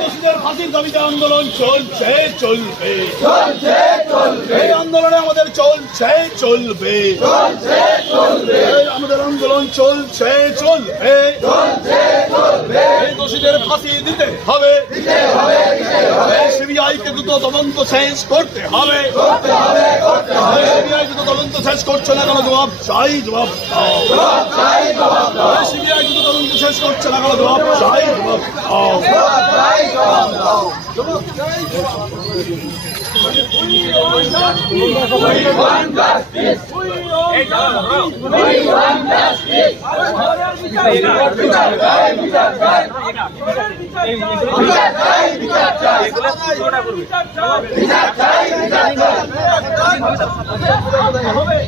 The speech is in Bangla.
দোষীদের ফাঁসির দাবিতে আন্দোলন চলছে চলবে, এই আন্দোলনে আমাদের চলছে চলবে, আমাদের আন্দোলন চলছে চলবে, এই দোষীদের ফাঁসি দিতে হবে, সিবিআইকে দ্রুত তদন্ত শেষ করতে হবে, সিবিআই দ্রুত তদন্ত শেষ করছে না কেন জবাব চাই, জবাব দাও, সিবিআই দ্রুত তদন্ত শেষ করছে না কেন জবাব চাই, জবাব দাও। হবে